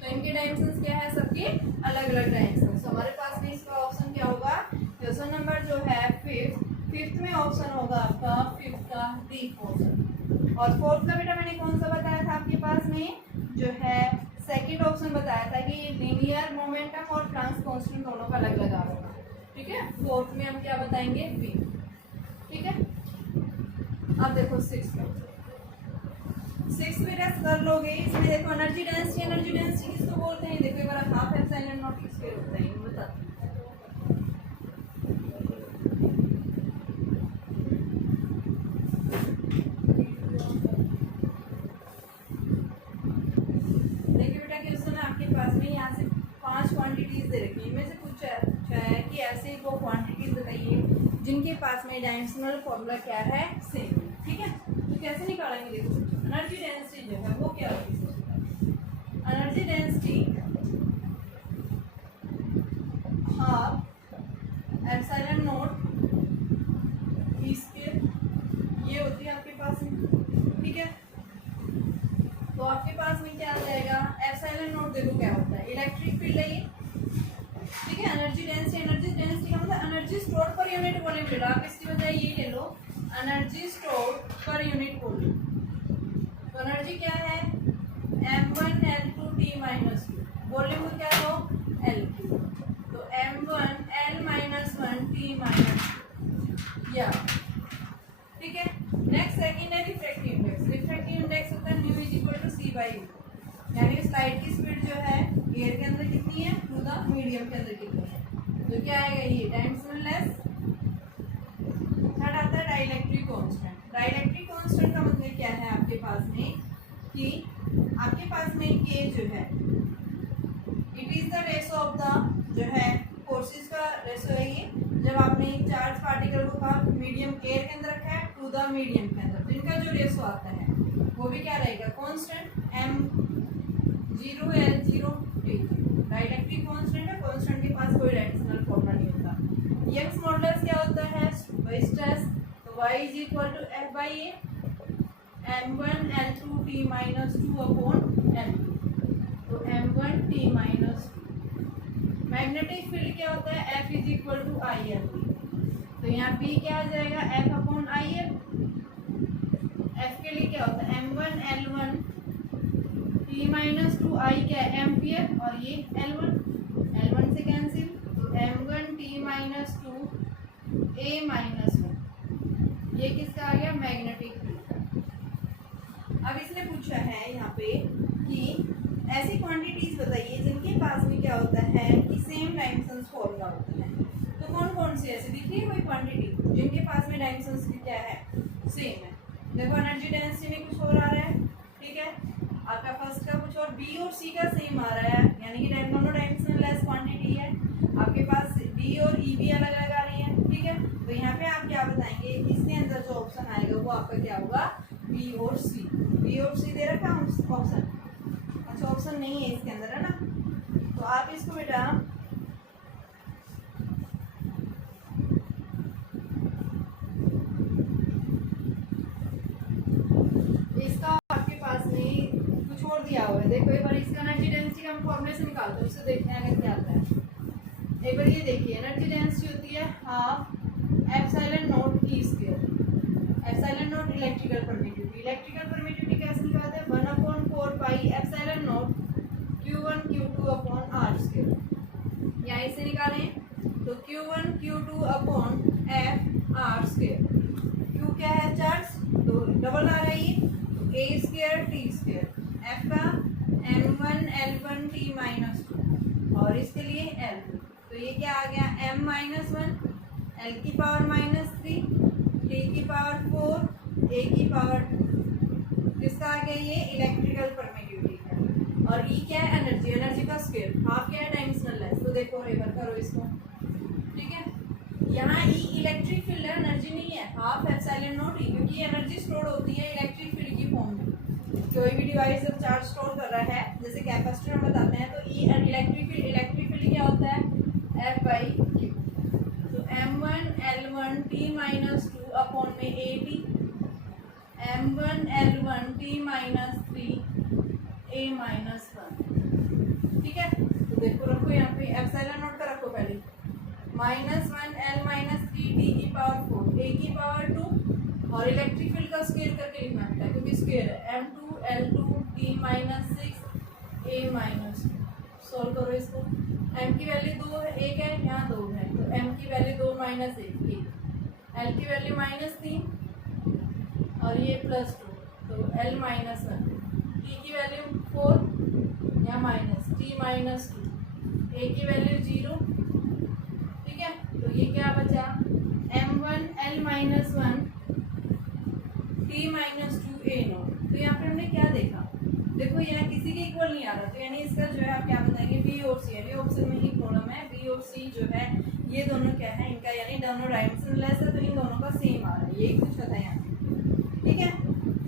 तो इनके डायमेंशंस क्या है सबके अलग अलग डायमेंशंस। तो हमारे पास में इसका ऑप्शन क्या होगा, क्वेश्चन नंबर जो है फिफ्थ में ऑप्शन होगा आपका फिफ्थ का डी ऑप्शन। और फोर्थ का बेटा मैंने कौन सा बताया था आपके पास में, जो है सेकंड ऑप्शन बताया था कि लीनियर मोमेंटम और प्लांक्स कांस्टेंट दोनों का अलग लगा होगा। ठीक है, फोर्थ में हम क्या बताएंगे बी। ठीक है, अब देखो सिक्स बेटा कर लोगे। इसमें देखो एनर्जी डेंसिटी, एनर्जी डेंसिटी किसको बोलते हैं, देखो एक बार हाफ एप्सिलॉन नॉट किस पे होता है ये बताते हैं। देखिए बेटा क्वेश्चन आपके पास में यहाँ से 5 क्वांटिटीज दे रखी है, इनमें से पूछा है कि ऐसे 2 क्वांटिटीज बताइए जिनके पास में डायमेंशनल फॉर्मूला क्या है सेम। ठीक है, तो कैसे निकालेंगे, देखो एनर्जी डेंसिटी जो है वो क्या होगी, energy density half epsilon naught E square ये होती है आपके पास में। ठीक है, तो आपके पास में क्या आ जाएगा एप्सिलॉन नॉट, देखो क्या होता है इलेक्ट्रिक फील्ड है ये। ठीक है, एनर्जी डेंसिटी का मतलब energy stored per unit volume ले लो, आप इसकी बजाय ये ले low energy stored per unit volume. तो एनर्जी क्या है M1 L2 T minus 2, volume को क्या लो L2, तो M1 L minus 1 T minus 2 या। ठीक है, नेक्स्ट सेकंड है रिफ्रैक्टिव इंडेक्स। रिफ्रैक्टिव इंडेक्स होता है μ = C/U। लाइट की स्पीड जो है एयर के अंदर कितनी है, टू द मीडियम के अंदर कितनी है, तो क्या आएगा ये डायमेंशनलेस। थर्ड आता है डाइलेक्ट्रिक कांस्टेंट। डाइलेक्ट्रिक कांस्टेंट का मतलब क्या है आपके पास में कि आपके पास में के जो है it is the ratio of the जो है फोर्सेस का रेशो है ये। जब आपने चार्ज पार्टिकल को कहा मीडियम एयर के अंदर रखा है टू द मीडियम के अंदर, तो इनका जो रेशो आता है वो भी क्या रहेगा constant m 0 L 0 T। Dielectric constant है, कांस्टेंट के पास कोई डायमेंशनल फॉर्मूला नहीं होता। यंग्स मॉडुलस क्या होता है, स्ट्रेस, तो y is equal to f by A m1 L2 T minus 2 upon L2, तो m1 T minus 2। Magnetic field क्या होता है, F is equal to I L, तो यहाँ P क्या आ जाएगा F upon I L. F के लिए क्या होता है m1 L1 T माइनस 2 आई क्या है एम्पियर, और ये L1 से कैंसिल, तो m1 T minus 2 A minus 1, ये किसका आ गया मैग्नेटिक फील्ड का। अब इसने पूछा है यहाँ पे कि ऐसी क्वांटिटीज बताइए जिनके पास में क्या होता है कि सेम डायमेंशंस फॉर्मूला होता है। तो कौन कौन सी ऐसी दिख रही है कोई क्वांटिटी जिनके पास में डायमेंशंस क्या है सेम है। देखो एनर्जी डेंसिटी में कुछ और आ रहा है, ठीक है, आपका फर्स्ट का कुछ और बी और सी का सेम आ रहा है, यानी कि दोनों डायमेंशनलेस क्वांटिटी है। आपके पास डी और ई भी अलग अलग आ रही है, ठीक है। तो यहाँ पे आप क्या बताएंगे, इसके अंदर जो ऑप्शन आएगा वो आपका क्या होगा बी और सी। बी और सी दे रखा ऑप्शन, अच्छा ऑप्शन नहीं है इसके अंदर है ना, तो आप इसको बेटा इसका आपके पास में कुछ और दिया हुआ है। देखो एक बार इसका एनर्जी डेंसिटी हम फॉर्मूले से निकालते हैं, उससे देखते हैं अगर क्या आता है। एक बार ये देखिए एनर्जी डेंसिटी होती है half epsilon naught E square. Epsilon naught electrical permittivity, electrical permittivity कैसे निकालते हैं 1/4 pi epsilon naught Q1 Q2 upon R square. यहाँ इसे निकालें तो Q1 Q2 upon F R square. Q क्या है चार्ज, तो डबल आ रहा है ये, तो A square T square, F का M1 L1 T माइनस 2 और इसके लिए L2, तो ये क्या आ गया M माइनस 1 L की पावर माइनस 3 T की पावर 4 A की पावर 2, किसका आ गया ये इलेक्ट्रिकल परमिटिविटी का। और E क्या है एनर्जी, एनर्जी का स्क्वायर, हाफ क्या है डायमेंशनलेस। तो देखो रिवर करो इसको, ठीक है, यहाँ E इलेक्ट्रिक फील्ड है एनर्जी नहीं है, हाफ एप्सिलॉन नॉट E, क्योंकि एनर्जी स्टोर होती है इलेक्ट्रिक फील्ड की फॉर्म में। कोई भी डिवाइस जब चार्ज स्टोर कर रहा है जैसे कैपेसिटर हम बताते हैं, तो E इलेक्ट्रिक फील्ड क्या होता है F बाई Q, तो M1 L1 T minus 2 upon में AT M1 L1 T minus 3 A minus 1, ठीक है। तो देखो रखो यहाँ पे एप्सिलॉन नॉट का रखो पहले, -1 L माइनस 3 T की पावर 4 A की पावर 2, और इलेक्ट्रिक फील्ड का स्क्वायर करके लिखना है क्योंकि स्क्वायर है M2 L2 T minus 6 A minus 2। Solve करो इसको, M की वैल्यू 2 है, 1 है, यहाँ 2 है, तो M की वैल्यू 2 माइनस 1 L की वैल्यू -3 और ये +2, तो L माइनस 1, T की वैल्यू 4 या माइनस T माइनस 2, A की वैल्यू 0, ठीक है। तो ये क्या बचा M1 L minus 1 T minus 2 A not. तो यहाँ पे हमने क्या देखा, देखो यहाँ किसी के इक्वल नहीं आ रहा, तो यानी इसका जो है आप क्या बताएंगे बी और सी, यानी ऑप्शन में ही प्रॉब्लम है, बी और सी जो है ये दोनों क्या है इनका, यानी दोनों डायमेंशनलेस है, तो इन दोनों का सेम आ रहा है, यही पूछा था यहाँ, ठीक है।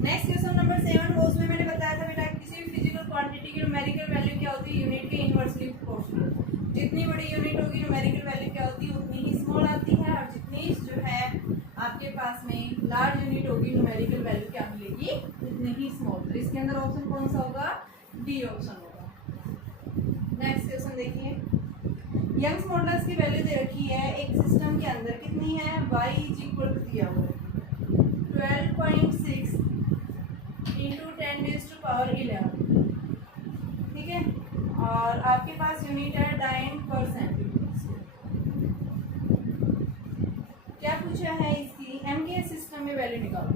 नेक्स्ट क्वेश्चन नंबर 7 वो उसमें मैंने बताया था बेटा किसी भी फिजिकल क्वांटिटी की न्यूमेरिकल वैल्यू क्या होती है यूनिट के इनवर्सली प्रोपोर्शनल। जितनी बड़ी यूनिट होगी न्यूमेरिकल वैल्यू क्या होती है उतनी ही स्मॉल आती है, और जितनी जो है आपके पास में लार्ज यूनिट होगी न्यूमेरिकल वैल्यू क्या मिलेगी उतनी ही स्मॉल। तो इसके अंदर ऑप्शन कौन सा होगा, डी ऑप्शन होगा। नेक्स्ट क्वेश्चन देखिए, यंग्स मॉडुलस की वैल्यू दे रखी है एक सिस्टम के अंदर कितनी है, y इज इक्वल टू दिया हुआ है 12.6 इंटू 10⁻11, ठीक है, और आपके पास यूनिट है डाइन पर सेंटीमीटर। क्या पूछा है इसकी एमडीएस सिस्टम में वैल्यू निकालो।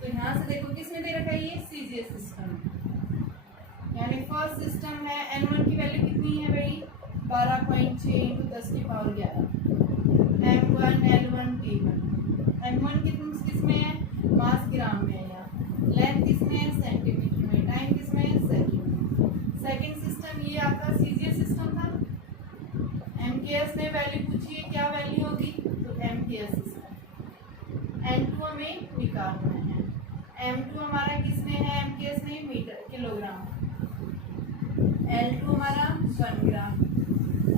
तो यहाँ से देखो किसमें दे रखा है ये सीजीएस सिस्टम में, यानी फर्स्ट सिस्टम है n1 की वैल्यू कितनी है भाई 12.6 इंटू 10 की power 11 m1 l1 t1। m1 किस में है मास ग्राम में है, यहाँ लेंथ किस में है सेंटीमीटर में, टाइम किस में है सेकंड में। सेकंड सिस्टम ये आपका सीजीएस सिस्टम था। एमकेएस ने वैल्यू पूछी है क्या वैल्यू होगी तो एमकेएस सिस्टम। n2 हमें निकालना है। m2 हमारा किस में है एमकेएस में मीटर किलोग्राम, l2 हमारा 1 ग्राम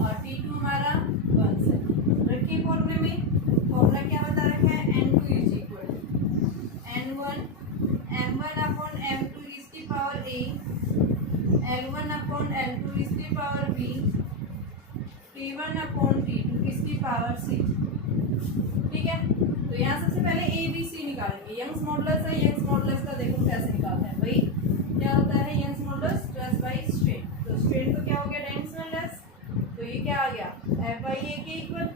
और t2 हमारा 1 सेकंड। रखिए फॉर्मूले में, फॉर्मूला क्या बता रखा है n2 is equal n1 m1 upon m2 is की power a, l1 upon l2 is की power b, t1 upon t2 is की पावर c। ठीक है, तो यहाँ सबसे पहले a b c निकालेंगे। यंग्स मॉडुलस है, यंग्स मॉडुलस का देखो कैसे निकालते हैं भाई। क्या होता है Young's modulus stress by strain, तो स्ट्रेन तो क्या हो गया टेंशनलेस, तो ये क्या आ गया f बाई a के इक्वल।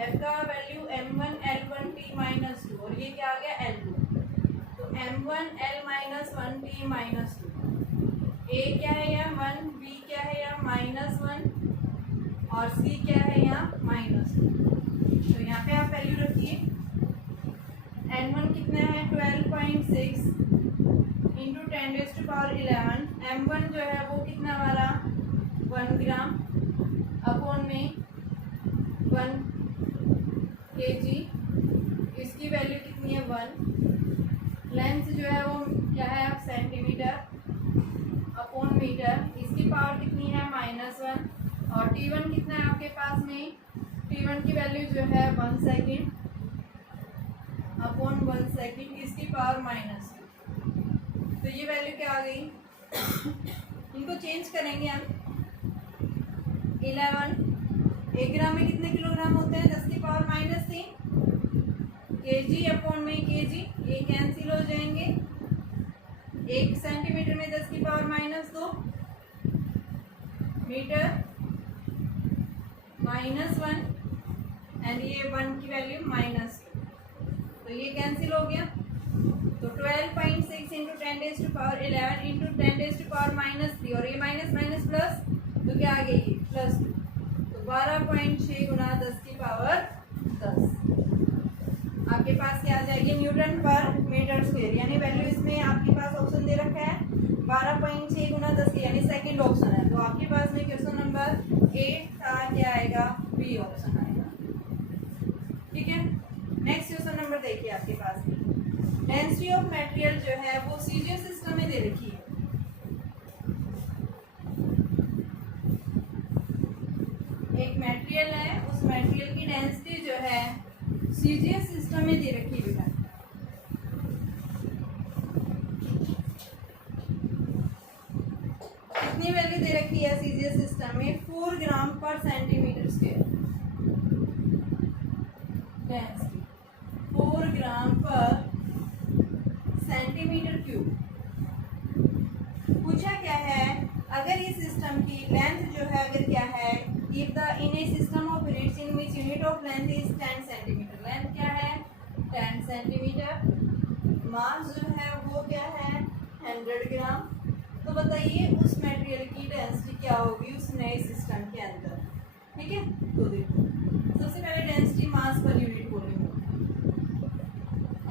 f का value m1 l1 t minus 2 और ये क्या आ गया l2, तो m1 l minus 1 t minus 2। a क्या है यहाँ 1, b क्या है यहाँ माइनस 1 और c क्या है यहाँ माइनस 2। तो यहाँ पे आप वैल्यू रखिए। n1 कितना है 12.6 इंटू 10⁻11। m1 जो है वो कितना हमारा 1 ग्राम अपॉन में 1 kg, इसकी वैल्यू कितनी है 1। लेंथ जो है वो क्या है आप सेंटीमीटर अपॉन मीटर, इसकी पावर कितनी है -1 और t1 कितना है आपके पास में, t1 की वैल्यू जो है 1 सेकेंड अपॉन 1 सेकेंड, इसकी पावर -2। तो ये वैल्यू क्या आ गई, इनको चेंज करेंगे हम। 11 1 ग्राम में कितने किलोग्राम होते हैं 10 की पावर -3, केजी अपॉन में केजी, ये कैंसिल हो जाएंगे। 1 सेंटीमीटर में 10 की पावर -2, मीटर -1 एंड ये 1 की वैल्यू -2, तो ये कैंसिल हो गया। तो 12.6 इंटू 10⁻11 इंटू 10⁻3 और ये माइनस माइनस प्लस, तो क्या आ गया ये +2, तो 12.6 गुना 10 की पावर 10 आपके पास क्या आ जाएगी न्यूटन पर मीटर स्क्वायर। यानी वैल्यू इसमें आपके पास ऑप्शन दे रखा है 12.6 गुना 10 की, यानी सेकंड ऑप्शन है। तो आपके पास में क्वेश्चन नंबर 8 था, क्या आएगा बी ऑप्शन आएगा। ठीक है, नेक्स्ट क्वेश्चन नंबर देखिए आपके पास में डेंसिटी ऑफ मटेरियल जो है वो सीजीएस सिस्टम में दे रखी है। एक मटेरियल है, उस मटेरियल की डेंसिटी जो है सीजीएस सिस्टम में दे रखी है बेटा। कितनी वैल्यू दे रखी है सीजीएस सिस्टम में 4 ग्राम पर सेंटीमीटर स्क्वायर डेंसिटी, 4 ग्राम पर सेंटीमीटर क्यूब। पूछा क्या है अगर इस सिस्टम की लेंथ जो है अगर क्या है, if the in a system of units in which unit of length is 10 centimeter, length क्या है 10 सेंटीमीटर, मास जो है वो क्या है 100 ग्राम। तो बताइए उस मटेरियल की डेंसिटी क्या होगी उस नए सिस्टम के अंदर। ठीक है, तो देखो सबसे पहले डेंसिटी मास पर यूनिट बोलेंगे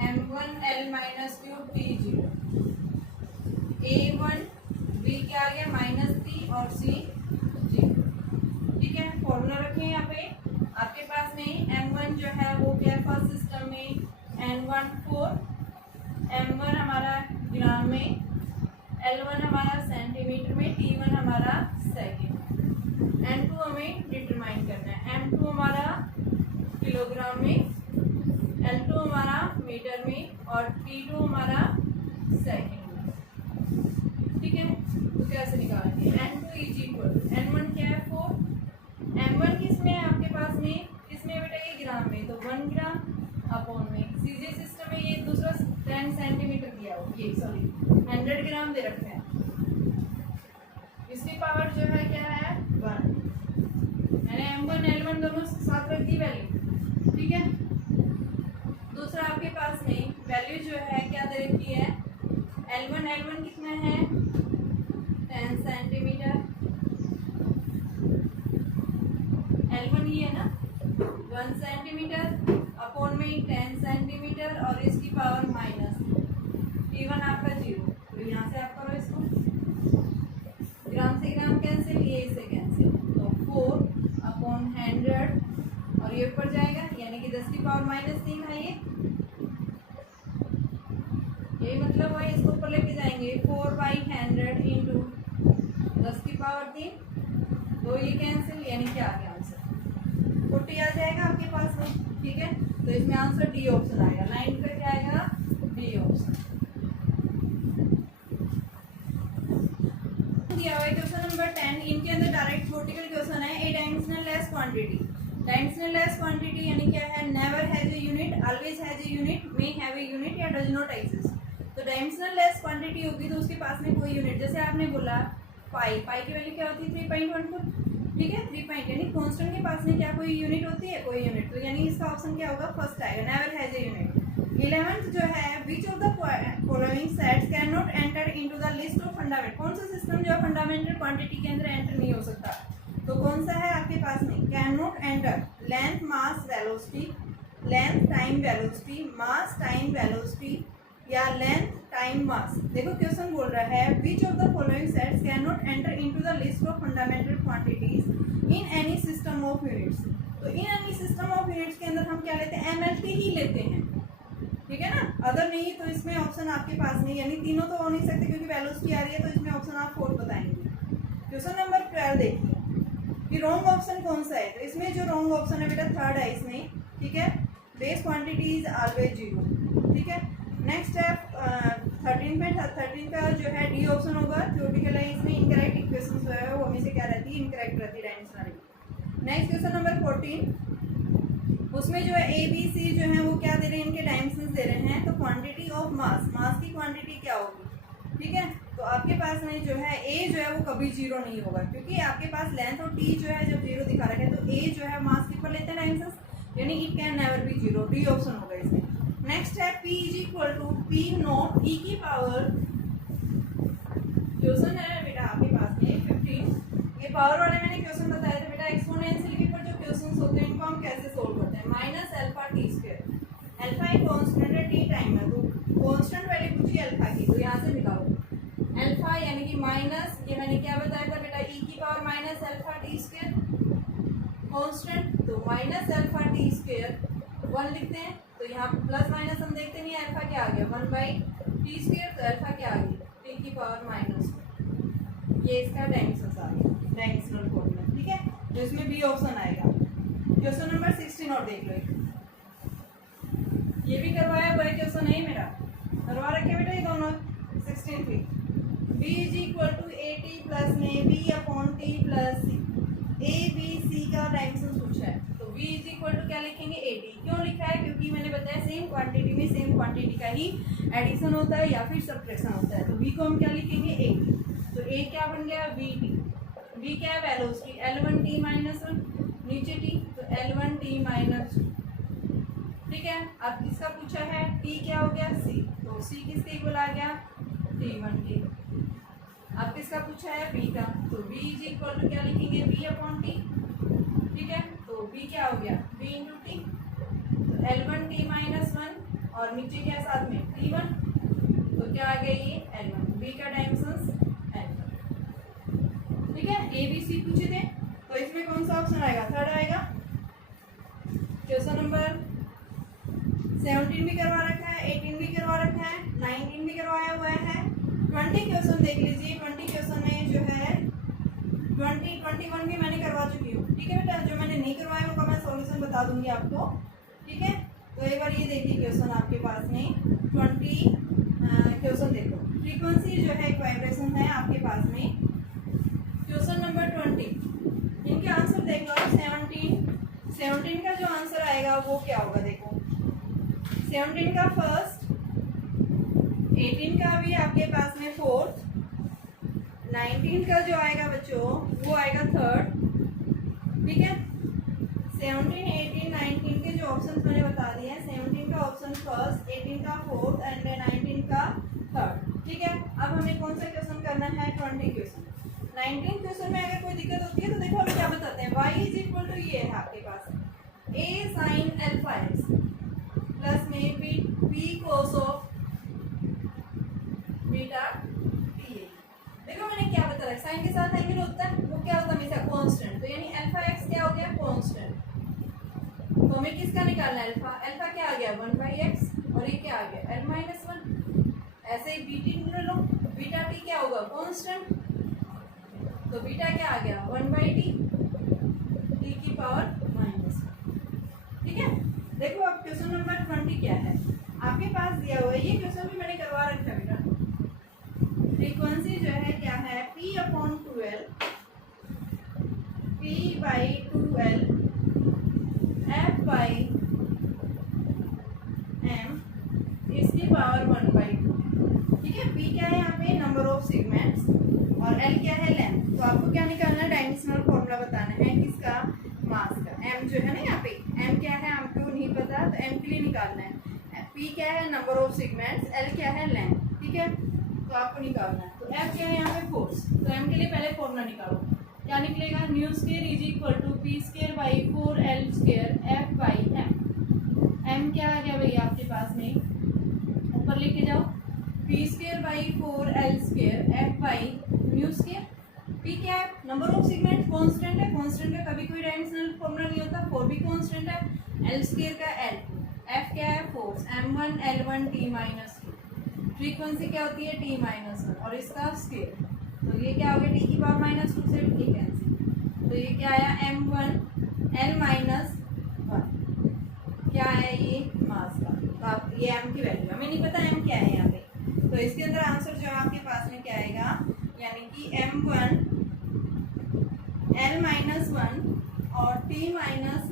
m1 l minus cube t0, a1 b क्या आ गया -3 और c 0। ठीक है, फॉर्मूला रखें यहाँ पे आपके पास में m1 जो है वो क्या है फर्स्ट सिस्टम में n1 4, m1 हमारा ग्राम में, l1 हमारा सेंटीमीटर में, t1 हमारा सेकंड, n2 हमें डिटरमाइन करना है, m2 हमारा किलोग्राम में, l2 हमारा मीटर में और t2 हमारा सेकंड में। ठीक है, तो कैसे निकालेंगे n2 इज इक्वल n1 क्या है 4, m1 किस में है आपके पास में, किसमें बेटा ये ग्राम में, तो 1 ग्राम अपॉन में सीजीएस सिस्टम में ये दूसरा 10 सेंटीमीटर दिया हो, ये सॉरी 100 ग्राम दे रखे हैं, इसकी पावर जो है क्या है 1। मैंने m1 l1 दोनों साथ रख दी वैल्यू। ठीक है, दूसरा आपके पास में वैल्यू जो है क्या दे रखी है l1 कितना है ही है ना, 1 सेंटीमीटर अपॉन में 10 सेंटीमीटर और इसकी पावर माइनस T1 आपका 0। तो यहाँ से आप करो इसको, ग्राम से ग्राम कैंसिल, ये इससे कैंसिल, तो 4 अपॉन 100 और ये ऊपर जाएगा यानी कि 10 की पावर माइनस 3 है ये, यही मतलब है, इसको ऊपर लेके जाएंगे 4/100 इंटू 10 की पावर 3, तो ये कैंसिल यानी कि आ गया आंसर 40 आ जाएगा आपके पास में। ठीक है, तो इसमें आंसर डी ऑप्शन आएगा, लाइन पे क्या आएगा, डी ऑप्शन दिया हुआ है। क्वेश्चन नंबर 10, इनके अंदर डायरेक्ट वर्टिकल क्वेश्चन है, a dimensional less quantity. Dimensional less quantity यानी क्या है, never has a unit, always has a unit, may have a unit या डज नॉट एग्जिस्ट। तो डायमेंशनल लेस क्वांटिटी होगी तो उसके पास में कोई यूनिट, जैसे आपने बोला पाई की वैल्यू क्या होती है 3.14, ठीक है 3 पॉइंट, यानी कांस्टेंट के पास में क्या कोई यूनिट होती है, कोई यूनिट, तो यानी इसका ऑप्शन क्या होगा, फर्स्ट आएगा, never has a unit. 11th जो है, which of the following sets can not enter into the list of fundament, कौन सा सिस्टम जो है फंडामेंटल क्वांटिटी के अंदर एंटर नहीं हो सकता, तो कौन सा है आपके पास में, can not enter, length mass velocity, length time velocity, mass time velocity या लेंथ टाइम मास। देखो क्वेश्चन बोल रहा है which of the following sets can not enter into the list of fundamental quantities in any system of units. तो in any system of units के अंदर हम क्या लेते हैं, एमएलटी ही लेते हैं, ठीक है ना, अदर नहीं, तो इसमें ऑप्शन आपके पास नहीं, यानी तीनों तो हो नहीं सकते क्योंकि वेलोसिटी आ रही है, तो इसमें ऑप्शन आप 4 बताएंगे। क्वेश्चन नंबर 12 देखिए कि रॉन्ग ऑप्शन कौन सा है, तो इसमें जो रॉन्ग ऑप्शन है बेटा थर्ड है इसमें, ठीक है, बेस क्वांटिटी इज ऑलवेज 0, ठीक है। नेक्स्ट है 13 का जो है डी ऑप्शन होगा, थ्योरेटिकल है, इसमें इनकरेक्ट इक्वेशन जो है वो हमेशा क्या रहती है, इनकरेक्ट रहती है डायमेंशनली। नेक्स्ट क्वेश्चन नंबर 14, उसमें जो है ए बी सी जो है वो क्या दे रहे हैं, इनके डायमेंशंस दे रहे हैं, तो क्वांटिटी ऑफ मास, मास की क्वांटिटी क्या होगी, ठीक है, तो आपके पास में जो है ए जो है वो कभी 0 नहीं होगा, क्योंकि आपके पास लेंथ और टी जो है जब 0 दिखा रखा है, तो ए जो है मास के ऊपर लेते हैं डायमेंशंस, यानी it can never be 0, d option होगा इसमें। नेक्स्ट है P is equal to P naught e की पावर, क्वेश्चन है बेटा आपके पास में 15, ये पावर वाले मैंने क्वेश्चन बताया था बेटा, एक्सपोनेंशियल के ऊपर जो क्वेश्चंस होते हैं इनको हम कैसे सोल्व करते हैं, minus alpha T square, alpha एक कांस्टेंट है, टी टाइम है, तो कांस्टेंट वैल्यू पूछिए अल्फा की, तो यहाँ से निकालो अल्फा यानी कि माइनस, ये मैंने क्या बताया था बेटा, ई की power minus alpha T square constant, तो माइनस अल्फा टी स्क्वायर 1 लिखते हैं, तो यहाँ प्लस माइनस हम देखते नहीं, अल्फा क्या आ गया 1/t स्क्वायर, तो अल्फा क्या आ गई टी की पावर माइनस, ये इसका डायमेंशंस आ गया डायमेंशनल कोड में, ठीक है, तो इसमें बी ऑप्शन आएगा। क्वेश्चन नंबर 16 और देख लो, ये भी करवाया हुआ है क्वेश्चन, नहीं मेरा करवा रखे बेटा ये दोनों 16 भी, b is equal to a t plus में b upon t plus c, a b c का डायमेंशन पूछा है, तो b इज इक्वल टू क्या लिखेंगे 80, क्यों लिखा है, क्योंकि मैंने बताया सेम क्वांटिटी में सेम क्वांटिटी का ही एडिशन होता है या फिर सब्ट्रैक्शन होता है, तो b को हम क्या लिखेंगे 80, तो a क्या बन गया vt, v क्या है वेलोसिटी L1t माइनस 1, नीचे t, तो L1t माइनस 2, ठीक है। अब इसका पूछा है t क्या हो गया c, तो c किसके इक्वल आ गया t1 के। अब किसका पूछा है b का, तो b इज इक्वल टू क्या लिखेंगे b अपॉन t, ठीक है, तो b क्या हो गया b इंटू टी, तो L1t माइनस 1 और नीचे क्या साथ में t1, तो क्या आ गया ये L1, b का डायमेंशंस L1, ठीक है। ए बी सी पूछे थे, तो इसमें कौन सा ऑप्शन आएगा, थर्ड आएगा। क्वेश्चन नंबर 17 भी करवा रखा है, 18 भी करवा रखा है, 19 भी करवाया हुआ है, 20 क्वेश्चन देख लीजिए। 20 क्वेश्चन में जो है 21 भी मैंने करवा चुकी हूँ, ठीक है बेटा, जो मैंने नहीं करवाया होगा मैं सॉल्यूशन बता दूंगी आपको, ठीक है। तो एक बार ये देखिए क्वेश्चन आपके पास में 20 क्वेश्चन देखो, फ्रीक्वेंसी जो है एक वाइब्रेशन है आपके पास में। क्वेश्चन नंबर 20, इनके आंसर देख लो। 17 का जो आंसर आएगा वो क्या होगा, देखो 17 का फर्स्ट, 18 का भी आपके पास में फोर्थ, 19 का जो आएगा बच्चों वो आएगा थर्ड, ठीक है। 17, 18, 19 के जो ऑप्शन मैंने बता दिए हैं, 17 का ऑप्शन फर्स्ट, 18 का फोर्थ एंड 19 का थर्ड, ठीक है। अब हमें कौन सा क्वेश्चन करना है, 20 क्वेश्चन। 19 क्वेश्चन में अगर कोई दिक्कत होती है तो देखो हम क्या बताते हैं, y इज इक्वल टू ये है आपके A sine alpha X plus में B cos of beta T A. देखो मैंने क्या बताया, साइन के साथ एंगल होता है वो क्या होता है हमेशा कांस्टेंट, तो यानी अल्फा एक्स क्या हो गया कांस्टेंट। तो हमें किसका निकालना है अल्फा, अल्फा क्या आ गया 1/x और ये क्या आ गया l माइनस 1। ऐसे ही बीटी ढूंढ लो, बीटा टी क्या होगा कांस्टेंट, तो बीटा क्या आ गया 1/t टी की पावर -1। ठीक है। देखो अब क्वेश्चन नंबर 20 क्या है आपके पास दिया हुआ है, ये क्वेश्चन भी मैंने करवा रखा है बेटा। फ्रीक्वेंसी जो है क्या है p/12 p/2l f/m इसकी पावर 1/2। ठीक है। p क्या है यहाँ पे नंबर ऑफ सेगमेंट्स और l क्या है लेंथ। तो आपको क्या निकालना है डायमेंशनल फॉर्मूला बताना है किसका मास का। m जो है ना यहाँ पे m क्या है आपको नहीं पता तो m के लिए निकालना है। p क्या है नंबर ऑफ सेगमेंट्स, l क्या है लेंथ। ठीक है। तो आपको निकालना है। तो f क्या है यहाँ पे फोर्स, तो m के लिए पहले फॉर्मूला निकालो। क्या निकलेगा nu square is equal to P square by 4l square f by m क्या आ गया भैया आपके पास में ऊपर लेके जाओ P square by 4l square f by new square. p क्या है नंबर ऑफ सेगमेंट कांस्टेंट है, कांस्टेंट का कभी कोई डायमेंशनल फॉर्मूला नहीं होता, 4 भी कांस्टेंट है, l स्क्वायर का l, f क्या है force m1 l1 t minus 2, frequency क्या होती है t माइनस 1 और इसका स्क्वायर। तो ये क्या हो गया t की पावर -2 से t कैंसिल, तो ये क्या आया m1 l माइनस 1 क्या है ये मास का। तो आप ये m की वैल्यू हमें नहीं पता m क्या है यहाँ पे, तो इसके अंदर आंसर जो है आपके पास में क्या आएगा यानी कि m1 l माइनस 1 और t माइनस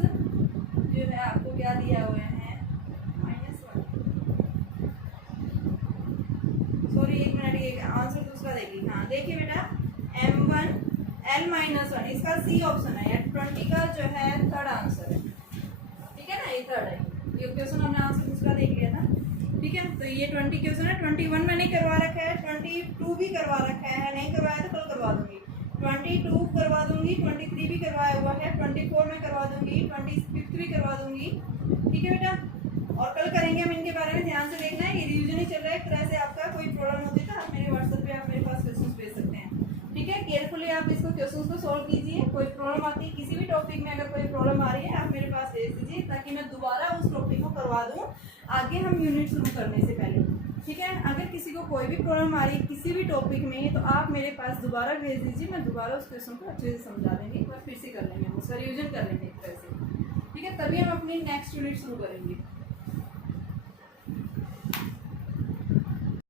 जो है आपको क्या दिया हुआ है -1। सॉरी एक मिनट ये आंसर दूसरा देखिए। हाँ देखिए बेटा m1 l माइनस 1 इसका सी ऑप्शन है या 20 का जो है थर्ड आंसर है। ठीक है ना ये थर्ड है, ये क्वेश्चन हमने आंसर दूसरा देख लिया था। ठीक है। तो ये 20 क्वेश्चन है, 21 मैंने करवा रखा है, 22 भी करवा रखा है, नहीं करवाया तो कल करवा दूंगी। 22 करवा दूंगी, 23 भी करवाया हुआ है, 24 में करवा दूंगी, 25 भी करवा दूंगी। ठीक है बेटा, और कल करेंगे हम इनके बारे में, ध्यान से देखना है। ये रिवीजन ही चल रहा है, एक तरह से आपका कोई प्रॉब्लम होती है तो आप मेरे व्हाट्सएप पे आप मेरे पास क्वेश्चन भेज सकते हैं। ठीक है। केयरफुली आप इसको क्वेश्चन को सॉल्व कीजिए। कोई प्रॉब्लम आती है किसी भी टॉपिक में, अगर कोई प्रॉब्लम आ रही है आप मेरे पास भेज दीजिए ताकि मैं दोबारा उस टॉपिक को करवा दूँ आगे हम यूनिट शुरू करने से पहले। ठीक है। अगर किसी को कोई भी प्रॉब्लम आ रही है किसी भी टॉपिक में तो आप मेरे पास दोबारा भेज दीजिए, मैं दोबारा उस क्वेश्चन को अच्छे से समझा देंगे, एक बार फिर से कर लेंगे, हम उसका रिविजन कर लेंगे एक तरह से। ठीक है। तभी हम अपनी नेक्स्ट यूनिट शुरू करेंगे।